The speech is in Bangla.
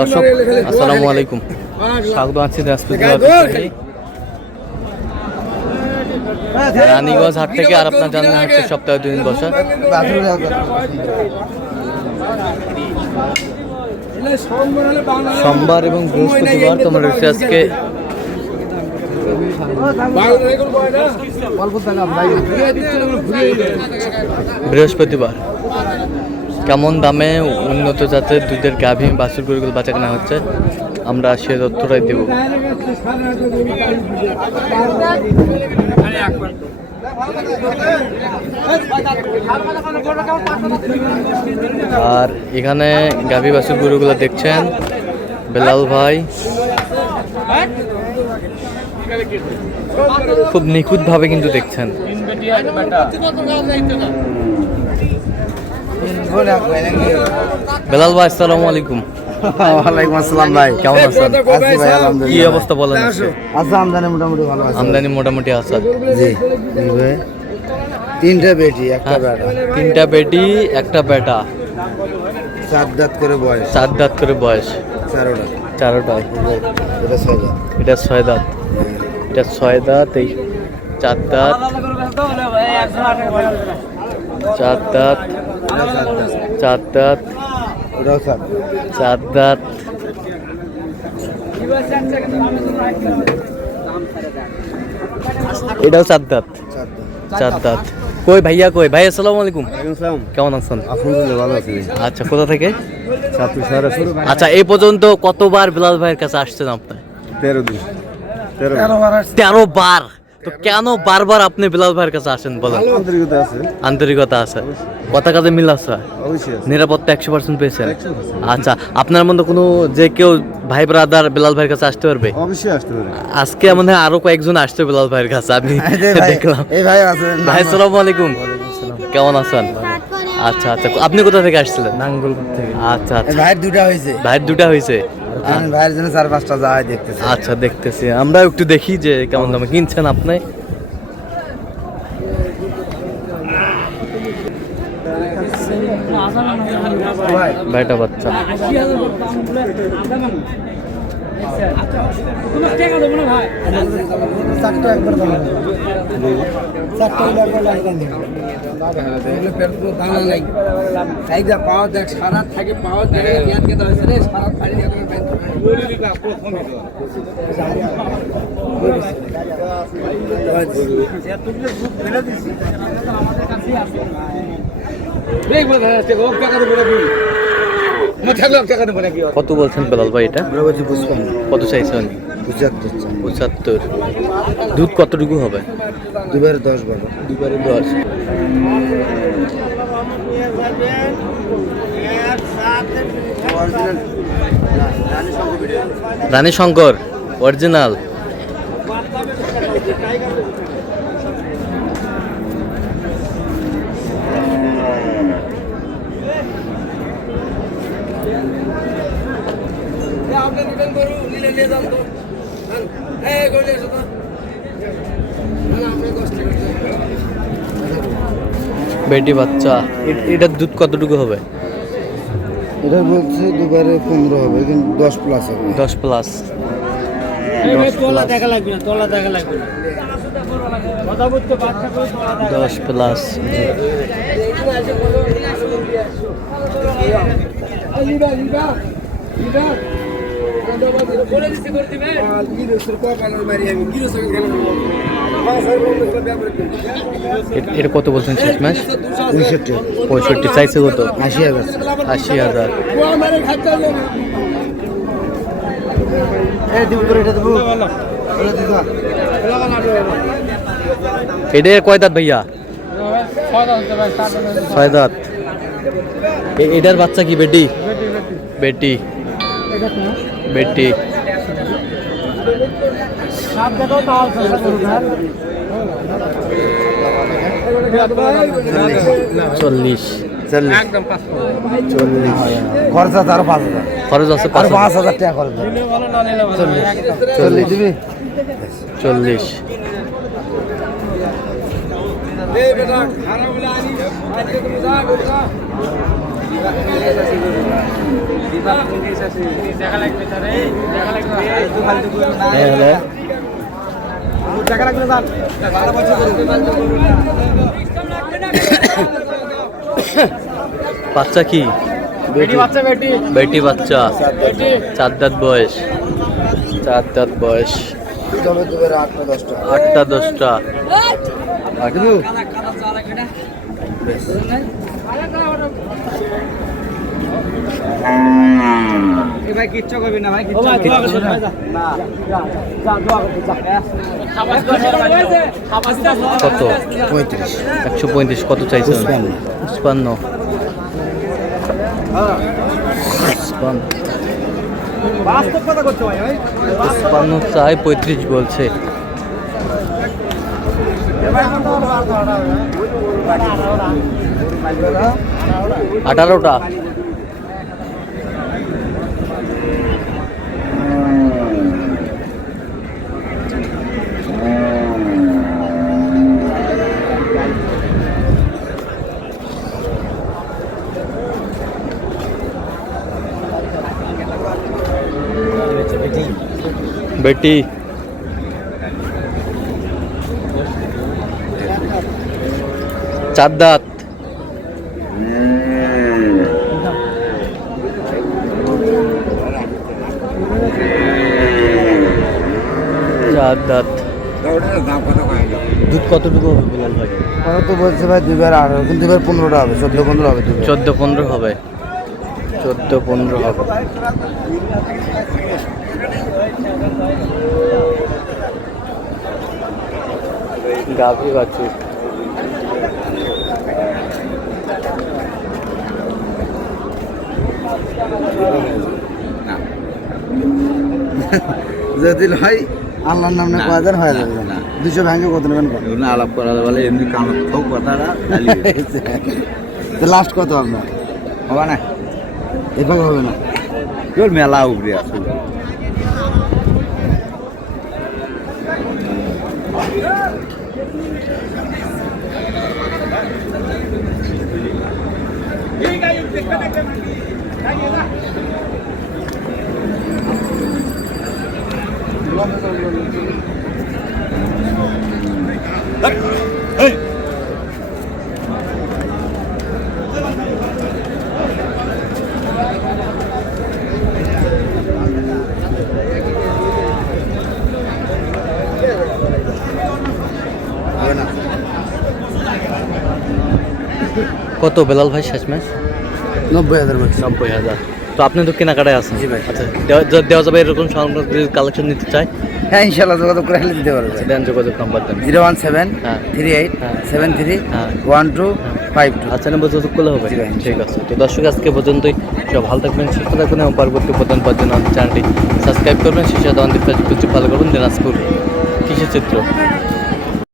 দর্শক আসসালামু আলাইকুম, স্বাগত আছি রানীগঞ্জ হাট থেকে। আর আপনার জানেন হচ্ছে সপ্তাহে 2 দিন বসা। সোমবার এবং বৃহস্পতিবার তোমরা রয়েছে আজকে বৃহস্পতিবার। কেমন দামে উন্নত জাতের দুধের গাভী বাছুর গরুগুলো বাচ্চা কেনা হচ্ছে আমরা সে তথ্যটাই দেব। আর এখানে গাভী বাছুর গরুগুলো দেখছেন বেলাল ভাই খুব নিখুঁত ভাবে কিন্তু দেখছেন। বেলাল ভাই আসসালামু আলাইকুম। ওয়ালাইকুম আসসালাম ভাই, কেমন আছেন? আছি ভাই আলহামদুলিল্লাহ। কি অবস্থা বলেন? আচ্ছা, আমদানি মোটামুটি ভালো আছে। আমদানি মোটামুটি আছে। জি ভাই, 3টা বেটি একটা বেটা। 3টা বেটি একটা বেটা। 7 দাঁত করে বয়স। 7 দাঁত করে বয়স। 4টা। 4টা। এটা 6 দাঁত। এটা 6 দাঁত। এটা 6 দাঁত। এই 4 দাঁত। 4 দাঁত। 4 দাঁত। এটাও 4 দাঁত। এটাও 4 দাঁত। 4 দাঁত। কই ভাইয়া কই? ভাই আসসালামু আলাইকুম। কেমন আছেন? আলহামদুলিল্লাহ ভালো আছি। আচ্ছা, কোথা থেকে? চাঁদপুর শহরে। আচ্ছা, এই পর্যন্ত কতবার বেলাল ভাইয়ের কাছে আসছেন আপনি? 13 দিন। 13 বার। তো কেন বারবার আপনি বেলাল ভাইয়ের কাছে আসেন বলেন? আন্তরিকতা আছে। আন্তরিকতা আছে, কথা কাজে মিল আছে, অবশ্যই আছে। নিরাপত্তা 100% পেয়েছেন। আচ্ছা, আপনার মধ্যে কোনো যে কেউ ভাই ব্রাদার বেলাল ভাইয়ের কাছে আসতে পারবে? অবশ্যই আসতে পারে। আজকে মনে হয় আরো কয়েকজন আসছে বেলাল ভাইয়ের কাছে, আমি দেখলাম। এই ভাই আছে। ভাই আসসালামু আলাইকুম, কেমন আছেন? আচ্ছা আচ্ছা, আপনি কোথা থেকে আসছিলেন? নাঙ্গলকোট থেকে। আচ্ছা আচ্ছা, ভাইয়ের 2টা হয়েছে। ভাইয়ের 2টা হয়েছে। ভাইয়ের জন্য 4-5টা যায় দেখতেছি। আচ্ছা, দেখতেছি। আমরা একটু দেখি যে কেমন দামে কিনছেন আপনি। ভাইটা বাচ্চা পাওয়া দেখ সারা থাকে পাওয়া কত বলছেন বেলাল ভাই এটা? কত চাইছেন? 75। দুধ কতটুকু হবে? 2 10-12। 10। রানী শঙ্কর অরিজিনাল। বেটি বাচ্চা। এটার দুধ কতটুকু হবে? এটা বলছে 2 15 হবে, কিন্তু 10 প্লাস হবে। 10 প্লাস। তোলা দেখা লাগবে না, তোলা দেখা লাগবে না। কথা বলতে বাচ্চা করে তোলা দেখা 10 প্লাস। এটা কত বলছেন শেষ মাস? 65 চাইছে কত? 80,000। 80,000। এটা কয় দাঁত ভাইয়া? 6 দাঁত। এটার বাচ্চা কি বেটি? বেটি। বেটি। 40। খরচা তার 5,000। খরচ আছে 5,000 টাকা খরচ। 40 দিবি। 40। টাকা লাগবে স্যার, এই টাকা লাগবে। হ্যাঁ হ্যালো টাকা লাগবে স্যার। বাচ্চা কি? বেটি বাচ্চা, বেটি বেটি বাচ্চা, বেটি 4 দাঁত বয়স, 4 দাঁত বয়স, তবে দুবারে 8টা 10টা 8টা 10টা। কিন্তু এ ভাই কিচ্ছু করবি না ভাই, কিচ্ছু করবি না। না যা দোয়া করতে যা। কত? 35 135। কত চাইছেন? 55। 55 বাস্তব কথা করতে ভাই, ভাই 55 চাই, 35 বলছে। 18টা। বেটি 4 দাঁত। চার দাঁত। দুধ কতটুকু হবে বিলাল ভাই? ওরা তো বলছে ভাই দুবার 18 কিন্তু দুবার 15টা হবে 14-15 হবে দুবার 14-15 হবে। 14-15 হবে। গাভী বাছুর। যদি ভাই আল্লাহর নাম না কয় দেন হয়ে যাবে না 200 ভাঙে কত নেবেন না আলাপ করা বলে এমনি কাম হোক কথাটা তো লাস্ট কত আপনার হবে না এভাবে হবে না তোর মেলা উপরে আছে কত বেলাল ভাই শেষমেশ? 90,000 বলছি 90,000। তো আপনি তো কেনাকাটায় আছেন। জি ভাই। আচ্ছা, দেওয়া যাবে এরকম সংগ্রহ কালেকশন নিতে চাই? হ্যাঁ ইনশাআল্লাহ যোগাযোগ করে হলে দিতে পারবে দেন, যোগাযোগ নাম্বার দেন। 017 হ্যাঁ। 38 হ্যাঁ। 73 হ্যাঁ। 12 52 আচ্ছা, না যোগাযোগ করলে হবে? জি ভাই। ঠিক আছে। তো দর্শক আজকে পর্যন্তই। সব ভালো থাকবেন, সুস্থ থাকবেন এবং পরবর্তী প্রদান পাওয়ার জন্য আমাদের চ্যানেলটি সাবস্ক্রাইব করবেন। শীর্ষে ফলো করবেন দিনাজপুর কৃষি চিত্র।